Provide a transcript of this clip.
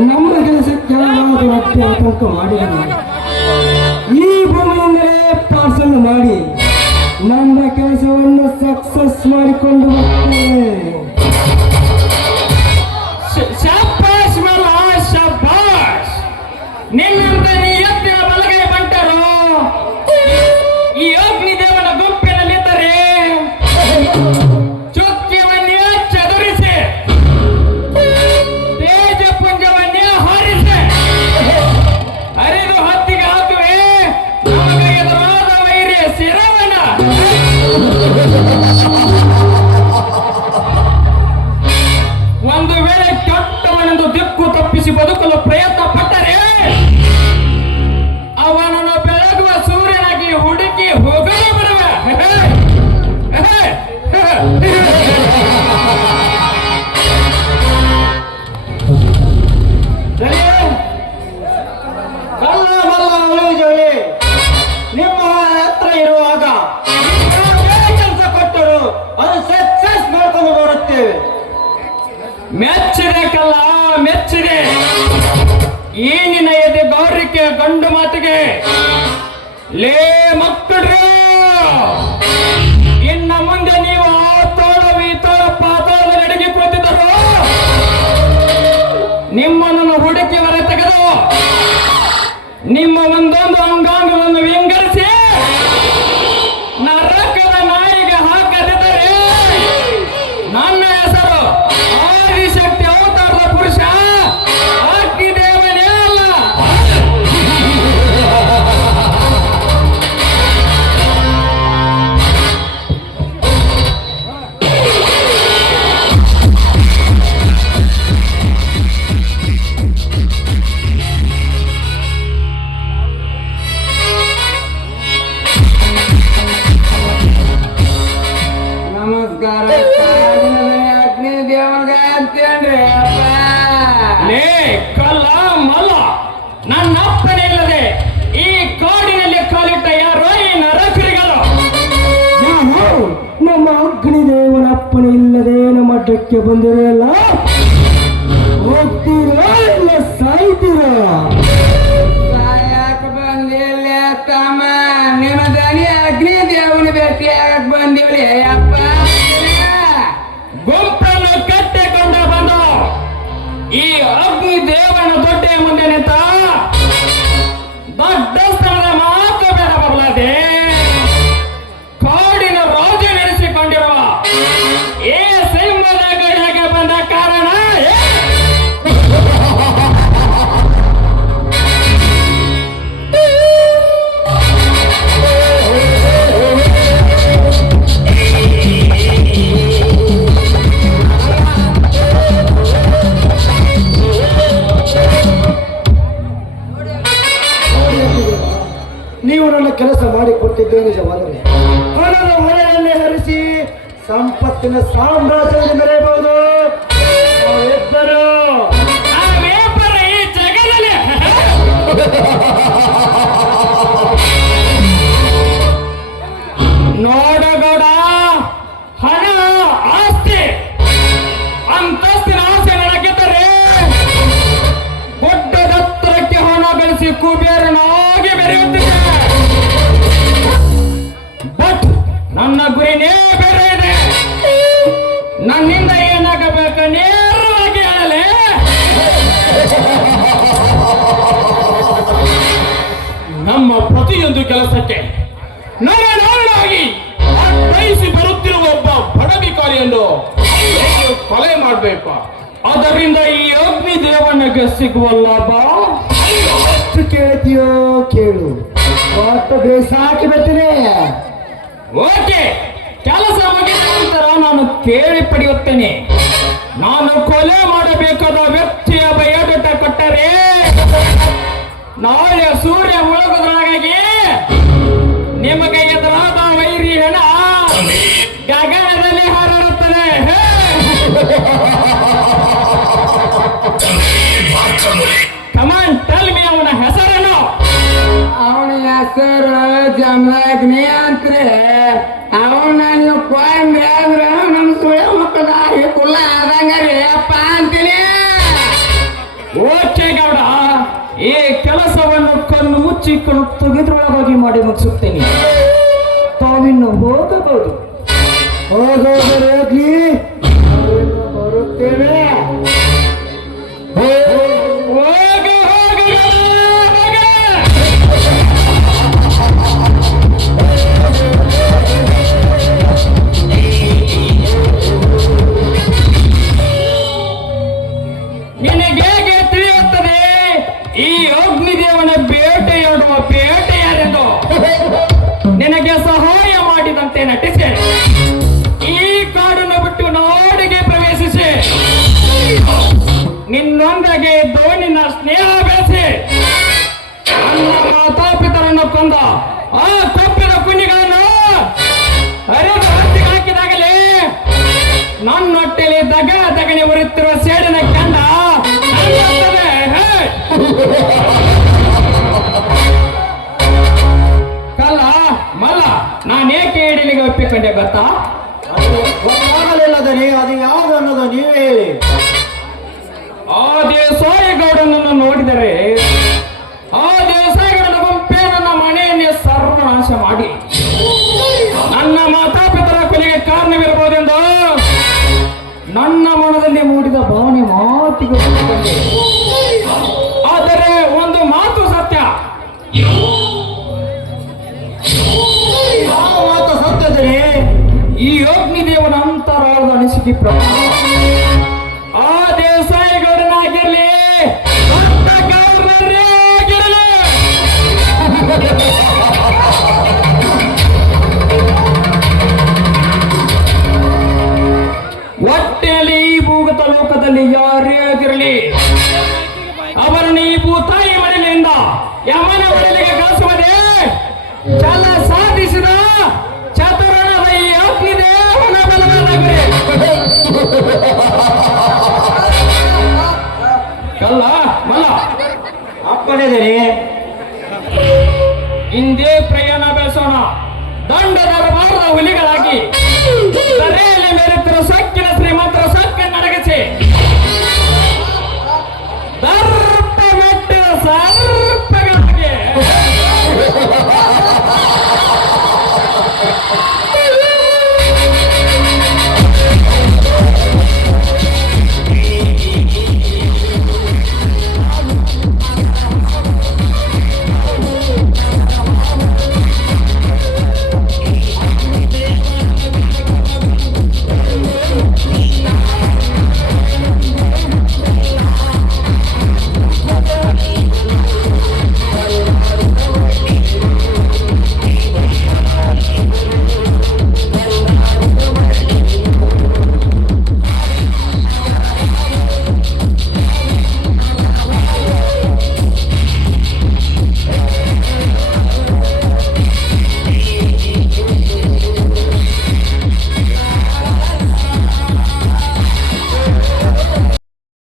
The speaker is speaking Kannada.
ನಮ್ಮ ಕೆಲಸಕ್ಕೆ ಹೊಟ್ಟೆ ಆತಂಕ ಮಾಡಿ ಈ ಭೂಮಿಯಿಂದಲೇ ಪಾರ್ಸಲ್ ಮಾಡಿ ನಮ್ಮ ಕೆಲಸವನ್ನು ಸಕ್ಸಸ್ ಮಾಡಿಕೊಂಡು ಬರ್ತೇವೆ ನಿನ್ನ ಮೆಚ್ಚಬೇಕಲ್ಲ ಮೆಚ್ಚಿದೆ ಈ ನಿನ್ನ ಎದೆ ಗೌರಿಕೆ ಗಂಡು ಮಾತಿಗೆ. ಲೇ ಮಕ್ಕಳ್ರಿ. ನಮ್ಮ ಅಗ್ನಿದೇವನ ಅಪ್ಪಣೆ ಇಲ್ಲದೆ ನಮ್ಮ ಅಡ್ಡಕ್ಕೆ ಬಂದಿರಲ್ಲ ಹೋಗ್ತೀರಾ ಇಲ್ಲ ಸಾಯ್ತೀರಾ? ಅಗ್ನಿ ಈ ಅಗ್ನಿ ದೇವನ ದೊಡ್ಡ ಮುಂದೆ ನಿಂತ ದೊಡ್ಡ ಸ್ಥಳ ಸಂಪತ್ತಿನ ಸಾಮ್ರಾಜ್ಯ ಮೆರೆಯಬಹುದು. ನಾವಿಬ್ಬರು. ನಾವೇಪರ ಈ ಹಣ, ಆಸ್ತಿ, ಅಂತಸ್ತಿನ ಆಸೆ ನನಗಿದ್ದರೆ ದೊಡ್ಡದತ್ತರಕ್ಕೆ ಹಣ ಬೆಳೆಸಿ ಕುಬೇರನಾಗಿ ಬೆರೆಯುತ್ತಿದ್ದೆ. ಬಟ್ ನನ್ನ ಗುರಿನೇ ನಮ್ಮ ಪ್ರತಿಯೊಂದು ಕೆಲಸಕ್ಕೆ ನರ ನಾಳಾಗಿ ಅರ್ಥೈಸಿ ಬರುತ್ತಿರುವ ಒಬ್ಬ ಬಡವಿಕಾರಿಯನ್ನು ಕೊಲೆ ಮಾಡಬೇಕು? ಅದರಿಂದ ಈ ಅಗ್ನಿ ದೇವನಿಗೆ ಸಿಗುವ ಲಾಭ? ಎಷ್ಟು ಕೇಳ್ತೀಯೋ ಕೇಳು. ಒಟ್ಟು ಬೇಸಾಕಿ ಬರ್ತೀನಿ. ಓಕೆ ಕೆಲಸ ಮುಗಿದ ನಂತರ ನಾನು ಕೇಳಿ ಪಡೆಯುತ್ತೇನೆ. ನಾನು ಕೊಲೆ ಮಾಡಬೇಕಾದ ವ್ಯಕ್ತಿಯ ಕೊಟ್ಟರೆ ನಾಳೆ ಸೂರ್ಯ ಮುಳುಗುದ್ರಾಗಿ ನಿಮಗೆ ಎದುರಾದ ವೈರಿ ಹೆಣ ಗಗನದಲ್ಲಿ ಹಾರಾಡುತ್ತದೆ ತೆಗೆದ್ರೊಳಗಾಗಿ ಮಾಡಿ ಮುಗಿಸುತ್ತೇನೆ. ತಾವಿನ್ನು ಹೋಗಬಹುದು. ಹೋಗೋದರಾಗ್ಲಿ ಬರುತ್ತೇವೆ. ಸ್ನೇಹ ಬೆಳೆಸಿ. ನನ್ನ ಮಾತಾಪಿತರನ್ನು ಕೊಂದ ಆ ಕಪ್ಪಿದ ಕುಣಿಗಳನ್ನು ಅರಿದು ಹತ್ತಿಗೆ ಹಾಕಿದಾಗಲೇ ನನ್ನೊಟ್ಟೆಲಿ ದಗ ದಗಣಿ ಉರಿತಿರುವ ಸೇಡಿನ ಕಂಡ! ಕಲ್ಲ, ಮಲ್ಲ ನಾನೇಕೆ ಹಿಡಿಲಿಗೆ ಒಪ್ಪಿಕೊಂಡೆ ಗೊತ್ತಾ? ಅದು ಗೊತ್ತಾಗಲಿಲ್ಲದನಿ ಅದು ಯಾವುದು ಅನ್ನೋದು ನೀವೇ ಹೇಳಿ. ಆ ದೇಸಾಯಿಗೌಡನನ್ನು ನೋಡಿದರೆ ಆ ದೇಸಾಯಿಗೌಡನ ಗುಂಪೆ ನನ್ನ ಮನೆಯನ್ನೇ ಸರ್ವನಾಶ ಮಾಡಿ ನನ್ನ ಮಾತಾಪಿತರ ಕೊಲೆಗೆ ಕಾರಣವಿರಬಹುದೆಂದು ನನ್ನ ಮನದಲ್ಲಿ ಮೂಡಿದ ಭಾವನೆ ಮಾತಿಗೆ. ಆದರೆ ಒಂದು ಮಾತು ಸತ್ಯ ಯಾವ ಮಾತು ಸತ್ಯದರೆ ಈ ಅಗ್ನಿದೇವನ ಅಂತರಾಳದ ಅನಿಸಿಕೆ ಪ್ರಕಾರ ಕಲ್ಲ